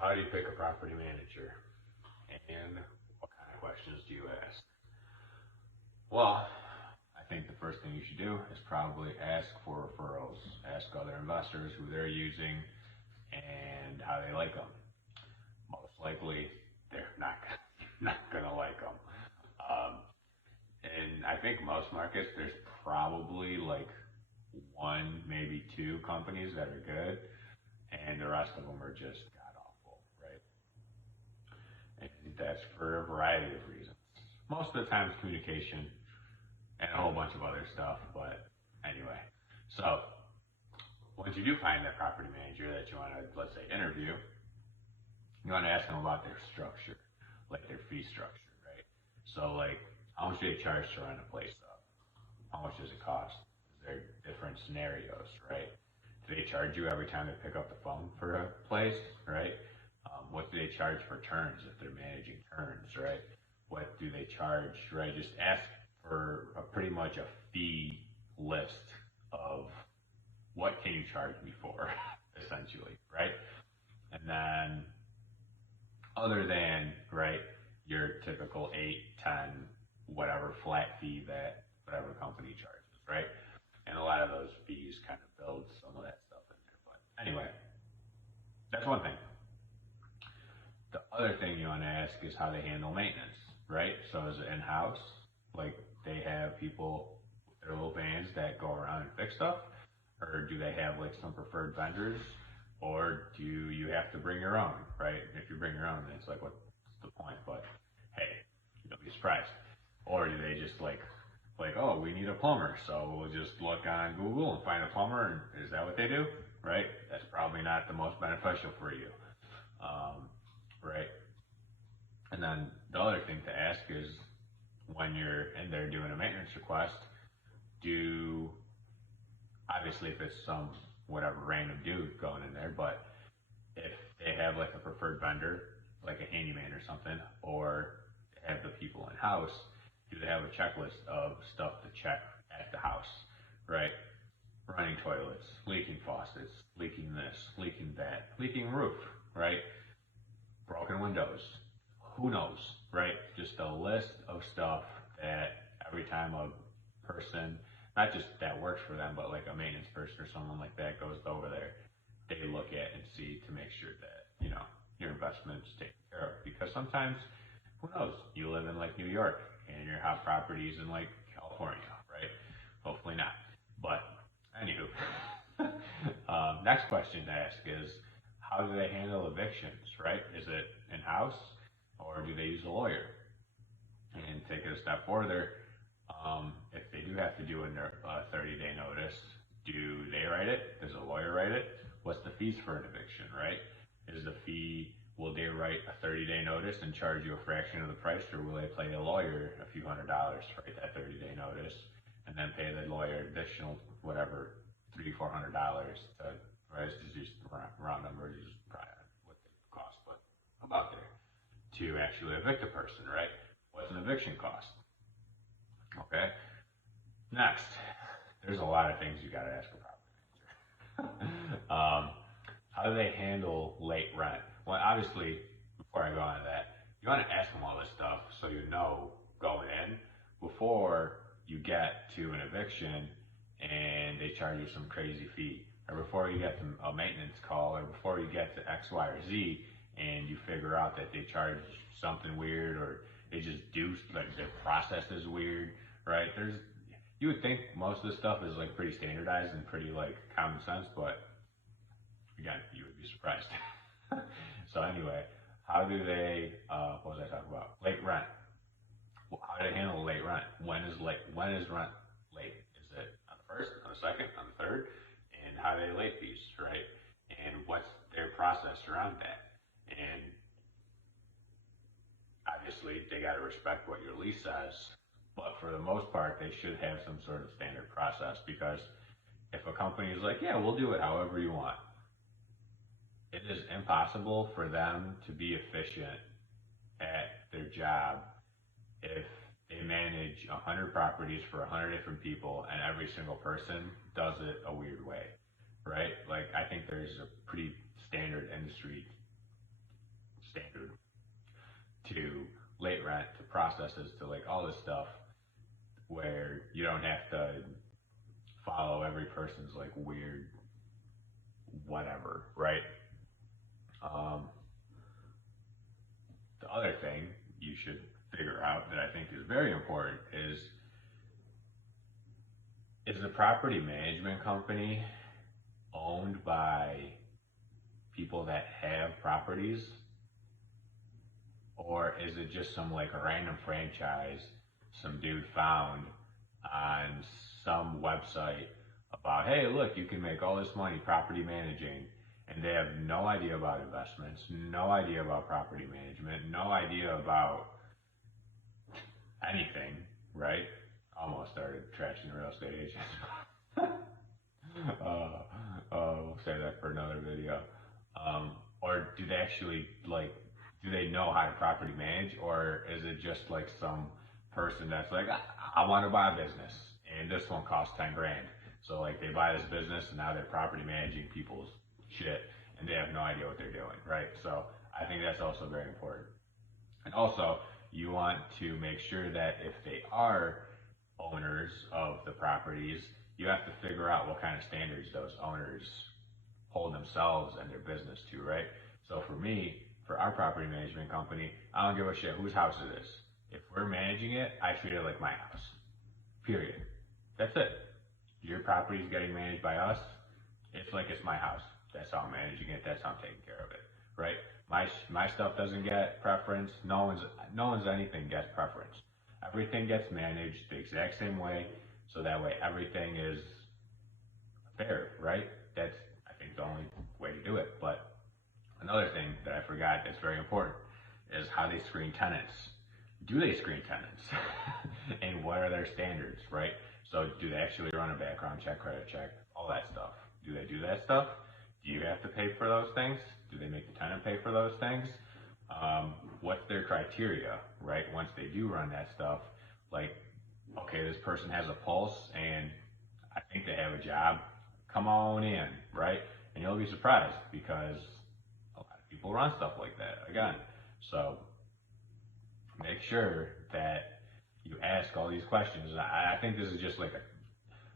How do you pick a property manager? And what kind of questions do you ask? Well, I think the first thing you should do is probably ask for referrals. Ask other investors who they're using and how they like them. Most likely, they're not gonna like them. And I think most markets, there's probably like one, maybe two companies that are good, and the rest of them are just god awful, right? And that's for a variety of reasons. Most of the time it's communication and a whole bunch of other stuff, but anyway. So once you do find that property manager that you want to, let's say, interview, you want to ask them about their structure, like their fee structure, right? So like, how much do they charge to run a place up? How much does it cost? Is there different scenarios, right? Do they charge you every time they pick up the phone for a place, right? What do they charge for turns if they're managing turns, right? What do they charge, right? Just ask for pretty much a fee list of what can you charge me for, essentially, right? And then other than, right, your typical 8, 10, whatever flat fee that whatever company charges, right? And a lot of those fees kind of build some of that stuff in there. But anyway, that's one thing. The other thing you want to ask is how they handle maintenance, right? So is it in-house? Like they have people with their little vans that go around and fix stuff? Or do they have like some preferred vendors? Or do you have to bring your own, right? If you bring your own, then it's like, what's the point? But hey, you'll be surprised. Or do they just like, oh, we need a plumber, so we'll just look on Google and find a plumber, and is that what they do? Right? That's probably not the most beneficial for you. Right? And then the other thing to ask is when you're in there doing a maintenance request, obviously if it's some whatever random dude going in there, but if they have like a preferred vendor, like a handyman or something, or have the people in house, do they have a checklist of stuff to check at the house, right? Running toilets, leaking faucets, leaking this, leaking that, leaking roof, right? Broken windows, who knows, right? Just a list of stuff that every time a person, not just that works for them, but like a maintenance person or someone like that goes over there, they look at and see to make sure that, your investment's taken care of. Because sometimes, who knows, you live in like New York and your house property is in like California, right? Hopefully not. But anywho, next question to ask is, how do they handle evictions, right? Is it in-house or do they use a lawyer? And take it a step further, if they do have to do a 30-day notice, do they write it? Does a lawyer write it? What's the fees for an eviction, right? Is the fee, will they write a 30-day notice and charge you a fraction of the price, or will they pay a lawyer a few $100 to write that 30-day notice and then pay the lawyer additional, whatever, $300-400 to, right? This is just round numbers, is probably what they cost, but about there, to actually evict a person, right? What's an eviction cost? Okay. Next, there's a lot of things you got to ask a property manager. How do they handle late rent? Well, obviously, before I go on to that, you want to ask them all this stuff so you know going in before you get to an eviction and they charge you some crazy fee, or before you get to a maintenance call, or before you get to X, Y, or Z, and you figure out that they charge something weird, or they just do, like their process is weird, right? You would think most of the stuff is like pretty standardized and pretty like common sense, but again, you would be surprised. So anyway, how do they, what was I talking about? Late rent. Well, how do they handle late rent? When is rent late? Is it on the first, on the second, on the third? And how do they late fees, right? And what's their process around that? And obviously, they got to respect what your lease says, but for the most part, they should have some sort of standard process, because if a company is like, yeah, we'll do it however you want, it is impossible for them to be efficient at their job if they manage 100 properties for 100 different people and every single person does it a weird way, right? Like, I think there's a pretty standard industry standard, to late rent, to processes, to like all this stuff where you don't have to follow every person's like weird whatever, right? The other thing you should figure out that I think is very important is the property management company owned by people that have properties, or is it just some like a random franchise some dude found on some website about, hey, look, you can make all this money property managing, and they have no idea about investments, no idea about property management, no idea about anything, right? Almost started trashing real estate agents. We'll save that for another video. Or do they actually like, do they know how to property manage, or is it just like some person that's like, I want to buy a business and this one costs 10 grand. So like they buy this business and now they're property managing people's shit and they have no idea what they're doing, right? So I think that's also very important. And also you want to make sure that if they are owners of the properties, you have to figure out what kind of standards those owners hold themselves and their business to, right? So for me, for our property management company, I don't give a shit whose house it is. If we're managing it, I treat it like my house. Period. That's it. Your property is getting managed by us. It's like it's my house. That's how I'm managing it. That's how I'm taking care of it, right? My stuff doesn't get preference. No one's anything gets preference. Everything gets managed the exact same way, so that way everything is fair, right? That's, I think, the only way to do it. But another thing that I forgot that's very important is how they screen tenants. Do they screen tenants? And what are their standards, right? So do they actually run a background check, credit check, all that stuff? Do they do that stuff? Do you have to pay for those things? Do they make the tenant pay for those things? What's their criteria, right? Once they do run that stuff, like, okay, this person has a pulse and I think they have a job, come on in, right? And you'll be surprised because a lot of people run stuff like that, again. So make sure that you ask all these questions. I think this is just like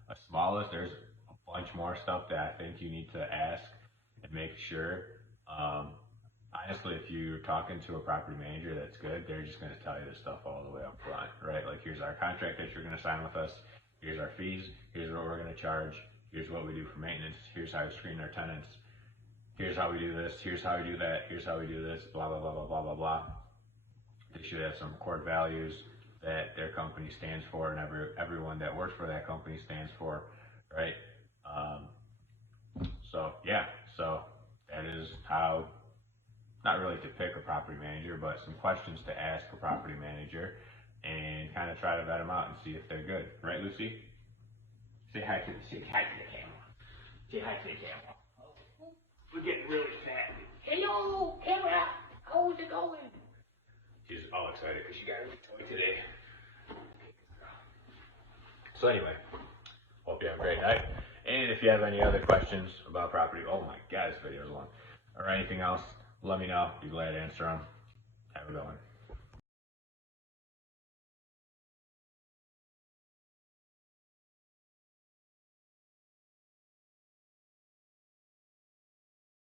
a small list. There's a bunch more stuff that I think you need to ask and make sure. Honestly, if you're talking to a property manager that's good, they're just going to tell you this stuff all the way up front, right? Like, here's our contract that you're going to sign with us. Here's our fees. Here's what we're going to charge. Here's what we do for maintenance. Here's how we screen our tenants. Here's how we do this. Here's how we do that. Here's how we do this. Blah, blah, blah, blah, blah, blah, blah. They should have some core values that their company stands for and everyone that works for that company stands for, right? So that is how, not really to pick a property manager, but some questions to ask a property manager and kind of try to vet them out and see if they're good, right, Lucy? Say hi to the camera. Say hi to the camera. We're getting really fat. Hello, camera. How's it going? She's all excited because she got a new toy today. So anyway, hope you have a great night. And if you have any other questions about property, oh my God, this video is long, or anything else, let me know. Be glad to answer them. Have a good one.